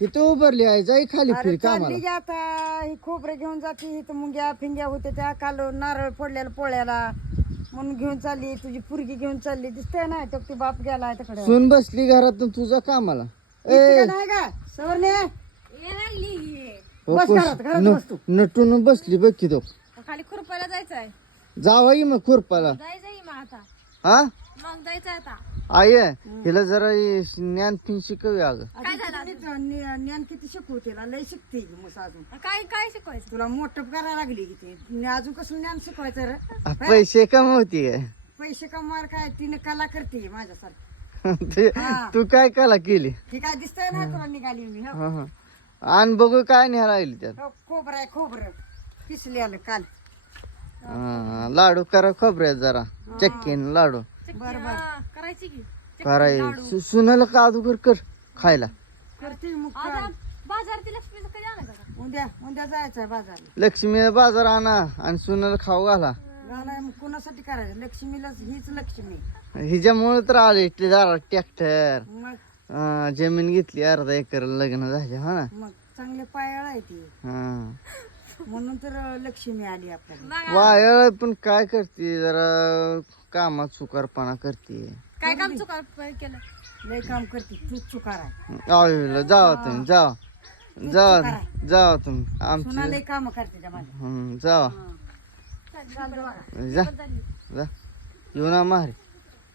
इथं उभारली आहे जाई खाली अरे फिर चालली कामाला. की आता ही खोबरे घेऊन जाते ही तर मुंग्या फिंग्या होते त्या काल नारळ फोडलेला पोळ्याला म्हणून घेऊन चालली तुझी पुरगी घेऊन चालली दिसते ना तो ती बाप गेला तिकडे सून बसली घरात आणि तुझा कामाला. नाही का सवरणे हो, बस कोण- घरात घरात न- बस तू नटून बसली बघ की तो. खाली खुरपायला जायचंय. जावा की मग खुरपाला. जायचंय मग आता. हा मग जायचंय आता. आय हिला जरा ज्ञान फिन शिकवी अगं. काय झालं? ज्ञान किती शिकवू तिला लय शिकते की मग अजून काय काय शिकवायचं? तुला मोठं करायला लागली की ते अजून कसं ज्ञान शिकवायचं रे पैसे कमवती काय. पैसे कमवायला काय तिने कला करते माझ्यासारखी तू काय कला केली. ती काय दिसतंय ना तुला निघाली मी हो. हा हा आणि बघू काय न्यायला लागली त्यात. हो, खोबरं आहे खोबरं पिसले आलं काल हा, लाडू करा खोबऱ्यात जरा चक्कीन लाडू बरं करायची की. कराय सुनाला का अगोदर कर खायला. करते मग आता काय. बाजार ती लक्ष्मीचं कधी आणा का? उद्या जायचंय बाजारला लक्ष्मी बाजार आणा आणि सुनाला खाऊ घाला. गाणं मग कोणासाठी करायचं लक्ष्मीला हीच लक्ष्मी हिच्यामुळे तर आले जरा ट्रॅक्टर मग जमीन घेतली अर्धा एकर लग्न झाले हा ना. मग चांगले पायाळ आहे ती हा म्हणून तर लक्ष्मी आली आपल्याला वायर पण काय करते जरा कामात सुकारपणा करते. काय काम चुका केलं? लय काम करते तूच चुकार आहे आईला जावा तुम्ही जावा तुम्ही सुना आमची लय काम करते त्या माझ्या जावा चालतं बघा. जा येऊ ना मारे.